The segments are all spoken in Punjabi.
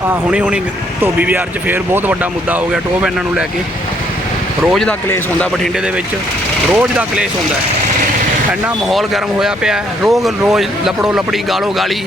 ਆ ਹੁਣੀ ਹੁਣੀ ਧੋਬੀ ਬਾਜ਼ਾਰ 'ਚ ਫੇਰ ਬਹੁਤ ਵੱਡਾ ਮੁੱਦਾ ਹੋ ਗਿਆ ਟੋਬ ਇਹਨਾਂ ਨੂੰ ਲੈ ਕੇ ਰੋਜ਼ ਦਾ ਕਲੇਸ਼ ਹੁੰਦਾ ਬਠਿੰਡੇ ਦੇ ਵਿੱਚ, ਰੋਜ਼ ਦਾ ਕਲੇਸ਼ ਹੁੰਦਾ ਹੈ। ਇੰਨਾ ਮਾਹੌਲ ਗਰਮ ਹੋਇਆ ਪਿਆ ਹੈ। ਰੋਜ਼ ਰੋਜ਼ ਲਪੜੋ ਲਪੜੀ, ਗਾਲੋ ਗਾਲੀ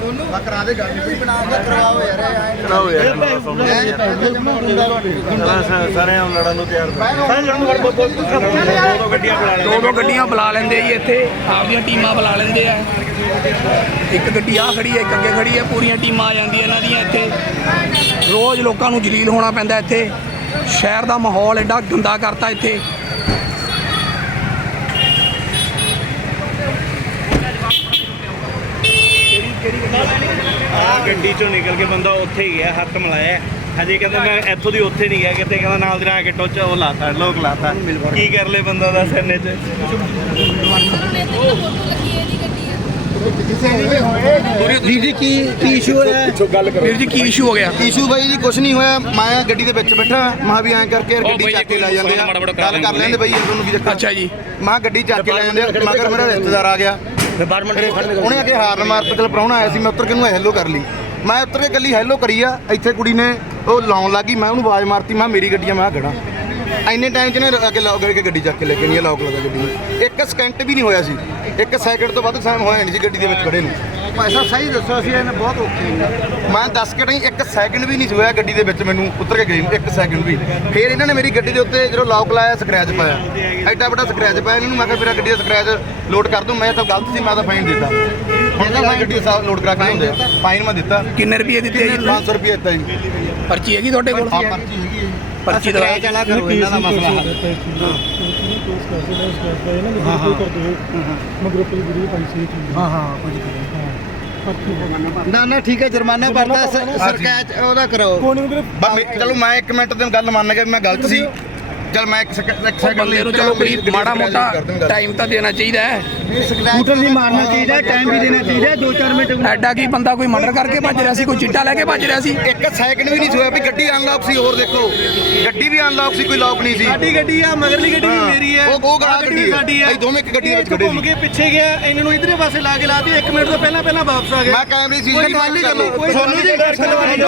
ਕਰਾ ਦੇ ਗੱਲ। ਕੋਈ ਬਣਾ ਕੇ ਕਰਵਾਓ ਯਾਰ ਕਰਾਓ ਯਾਰ। ਸਾਰੇ ਆਉਂ ਲੜਨ ਨੂੰ ਤਿਆਰ ਸਾਰੇ ਲੜਨ ਨੂੰ ਦੋ ਦੋ ਗੱਡੀਆਂ ਬੁਲਾ ਦੋ ਦੋ ਗੱਡੀਆਂ ਬੁਲਾ ਲੈਂਦੇ ਜੀ ਇੱਥੇ। ਆਪਦੀਆਂ ਟੀਮਾਂ ਬੁਲਾ ਲੈਂਦੇ ਆ। ਇੱਕ ਗੱਡੀ ਆ ਖੜੀ ਹੈ ਇੱਕ ਅੱਗੇ ਖੜੀ ਹੈ ਪੂਰੀਆਂ ਟੀਮਾਂ ਆ ਜਾਂਦੀਆਂ ਇਹਨਾਂ ਦੀਆਂ ਇੱਥੇ। ਰੋਜ਼ ਲੋਕਾਂ ਨੂੰ ਜਲੀਲ ਹੋਣਾ ਪੈਂਦਾ ਇੱਥੇ। ਸ਼ਹਿਰ ਦਾ ਮਾਹੌਲ ਐਡਾ ਗੰਦਾ ਕਰਤਾ ਇੱਥੇ ਆ ਗੱਡੀ ਚੋਂ ਨਿਕਲ ਕੇ ਬੰਦਾ ਉੱਥੇ ਹੀ ਗਿਆ ਹੱਥ ਮਿਲਾਇਆ। ਹਜੇ ਕਹਿੰਦਾ ਮੈਂ ਇੱਥੋਂ ਦੀ ਉੱਥੇ ਨਹੀਂ ਗਿਆ ਕਿਤੇ ਕਹਿੰਦਾ ਨਾਲ ਦੀ ਨਾਲ ਆ ਕੇ ਟੋਚਾ ਉਹ ਲਾਤਾ ਲੋਕ ਲਾਤਾ। ਕੀ ਕਰ ਲੇ ਬੰਦਾ ਦਾ ਸਰਨੇ ਚ? ਵੀਰ ਜੀ ਕੀ ਕੀ ਇਸ਼ੂ ਹੈ ਵੀਰ ਜੀ ਕੀ ਇਸ਼ੂ ਹੋ ਗਿਆ? ਇਸ਼ੂ ਬਾਈ ਜੀ ਕੁਛ ਨਹੀਂ ਹੋਇਆ। ਮੈਂ ਗੱਡੀ ਦੇ ਵਿੱਚ ਬੈਠਾ ਮਾ ਵੀ ਐਂ ਕਰਕੇ ਯਾਰ ਗੱਡੀ ਚੱਕ ਕੇ ਲੈ ਜਾਂਦੇ ਆ। ਗੱਲ ਕਰ ਲੈਂਦੇ ਬਾਈ ਤੁਹਾਨੂੰ ਕੀ ਚੱਕਰ? ਅੱਛਾ ਜੀ। ਮਾਂ ਗੱਡੀ ਚੱਕ ਕੇ ਲੈ ਜਾਂਦੇ ਆ ਮਗਰ ਮੇਰਾ ਰਿਸ਼ਤੇਦਾਰ ਆ ਗਿਆ। ਉਹਨੇ ਅੱਗੇ ਹਾਰਨ ਮਾਰਤ ਕੋਲ ਪ੍ਰਾਹੁਣਾ ਆਇਆ ਸੀ ਮੈਂ ਉੱਤਰ ਕੇ ਉਹਨੂੰ ਹੈਲੋ ਕਰ ਲਈ। ਮੈਂ ਉੱਤਰ ਕੇ ਗੱਲੀ ਹੈਲੋ ਕਰੀ ਆ ਇੱਥੇ ਕੁੜੀ ਨੇ ਉਹ ਲਾਉਣ ਲੱਗੀ ਮੈਂ ਉਹਨੂੰ ਆਵਾਜ਼ ਮਾਰਤੀ ਮੈਂ ਮੇਰੀ ਗੱਡੀ ਆ ਮੈਂ ਖੜਾ। ਇੰਨੇ ਟਾਈਮ 'ਚ ਨੇ ਅੱਗੇ ਲੌਕ ਕਰਕੇ ਗੱਡੀ ਚੱਕ ਕੇ ਲੈ ਕੇ ਨਹੀਂ ਲੌਕ ਲਗਾ ਗੱਡੀ ਨੂੰ। ਇੱਕ ਸਕਿੰਟ ਵੀ ਨਹੀਂ ਹੋਇਆ ਸੀ। ਇੱਕ ਸੈਕਿੰਡ ਤੋਂ ਵੱਧ ਟਾਈਮ ਹੋਇਆ ਨਹੀਂ ਸੀ ਗੱਡੀ ਦੇ ਵਿੱਚ ਖੜੇ ਨੂੰ। ਪੈਸਾ ਸਹੀ ਦੱਸੋ ਅਸੀਂ ਇਹਨੇ ਬਹੁਤ ਔਖੇ ਮੈਂ ਦੱਸ ਕੇ ਨਹੀਂ ਇੱਕ ਸੈਕਿੰਡ ਵੀ ਨਹੀਂ ਸੀ ਹੋਇਆ ਗੱਡੀ ਦੇ ਵਿੱਚ ਮੈਨੂੰ ਉਤਰ ਕੇ ਗਈ ਨੂੰ, ਇੱਕ ਸੈਕਿੰਡ ਵੀ। ਫਿਰ ਇਹਨਾਂ ਨੇ ਮੇਰੀ ਗੱਡੀ ਦੇ ਉੱਤੇ ਜਦੋਂ ਲੌਕ ਲਾਇਆ ਸਕ੍ਰੈਚ ਪਾਇਆ। ਐਡਾ ਵੱਡਾ ਸਕ੍ਰੈਚ ਪਾਇਆ ਇਹਨਾਂ ਨੂੰ ਮੈਂ ਕਿਹਾ ਮੇਰਾ ਗੱਡੀ ਦਾ ਸਕ੍ਰੈਚ ਲੋਡ ਕਰ ਦੂੰ ਮੈਂ ਤਾਂ ਗਲਤ ਸੀ ਮੈਂ ਤਾਂ ਫਾਈਨ ਦਿੱਤਾ। ਹੁਣ ਤਾਂ ਮੈਂ ਗੱਡੀ ਦਾ ਲੋਡ ਕਰਾ ਕੇ ਹੁੰਦੇ ਫਾਈਨ ਮੈਂ ਦਿੱਤਾ। ਕਿੰਨੇ ਰੁਪਏ ਦਿੱਤੇ ਜੀ? ਤੁਸੀਂ? 500 ਰੁਪਏ ਦਿੱਤਾ ਜੀ। ਪਰਚੀ ਹੈਗੀ ਤੁਹਾਡੇ ਕੋਲ? ਹਾਂ ਪਰਚੀ ਹੈਗੀ ਹੈ ਜੀ। ਪਰਚੀ ਦਵਾ ਚਲਾ ਕਰੋ ਇਹਨਾਂ ਦਾ ਮਸਲਾ ਹੱਲ। ਹਾਂ ਹਾਂ। ਕੁਝ ਨਾ ਨਾ ਠੀਕ ਹੈ ਜੁਰਮਾਨਾ ਭਰਦਾ ਸਰਕਾਰ ਉਹਦਾ ਕਰੋ ਬਾ ਮੈਂ- ਚਲੋ ਮੈਂ 1 ਮਿੰਟ ਦੀ ਗੱਲ ਮੰਨ ਗਿਆ ਵੀ ਮੈਂ ਗਲਤ ਸੀ। ਚਲ ਮੈਂ ਇੱਕ ਸੈਕਿੰਡ ਇੱਕ ਉਹ ਸੈਕਿੰਡ ਬੰਦੇ ਨੂੰ ਚਲੋ ਕੋਈ ਮਾੜਾ ਮੋਟਾ ਟਾਈਮ ਤਾਂ। ਦੇਣਾ ਚਾਹੀਦਾ ਹੈ। ਸਕੂਟਰ ਨਹੀਂ ਮਾਰਨਾ ਚਾਹੀਦਾ ਟਾਈਮ ਵੀ ਦੇਣਾ ਚਾਹੀਦਾ 2-4 ਮਿੰਟ ਐਡਾ ਕੀ ਬੰਦਾ ਕੋਈ ਮਰਡਰ ਕਰਕੇ ਭੱਜ ਰਿਹਾ ਸੀ ਕੋਈ ਚਿੱਟਾ ਲੈ ਕੇ ਭੱਜ ਰਿਹਾ ਸੀ? ਇੱਕ ਸੈਕਿੰਡ ਵੀ ਨਹੀਂ ਹੋਇਆ ਵੀ ਗੱਡੀ ਅਨਲੌਕ ਸੀ ਹੋਰ ਦੇਖੋ। ਗੱਡੀ ਵੀ ਅਨਲੌਕ ਸੀ ਕੋਈ ਲੌਕ ਨਹੀਂ ਸੀ। ਸਾਡੀ ਗੱਡੀ ਆ ਮਗਰਲੀ ਗੱਡੀ ਵੀ ਮੇਰੀ ਹੈ। ਉਹ ਉਹ ਆਹ ਗੱਡੀ ਸਾਡੀ ਹੈ। ਅਸੀਂ ਦੋਵੇਂ ਇੱਕ ਗੱਡੀ ਦੇ ਵਿੱਚ ਖੜੇ ਘੁੰਮ ਸੀ। ਕੇ ਪਿੱਛੇ ਗਿਆ ਇਹਨਾਂ ਨੂੰ ਇਧਰੇ ਪਾਸੇ ਲਾ ਕੇ ਲਾਤੀ 1 ਮਿੰਟ ਤੋਂ ਪਹਿਲਾਂ ਪਹਿਲਾਂ ਵਾਪਸ ਆ ਗਏ ਮੈਂ ਕੈਮਰੇ ਸੀ ਕੋਈ ਗੱਲ ਨਹੀਂ ਚਲੋ। ਕੋਈ ਸੋਨੂੰ ਜੀ ਗੱਲ ਨਹੀਂ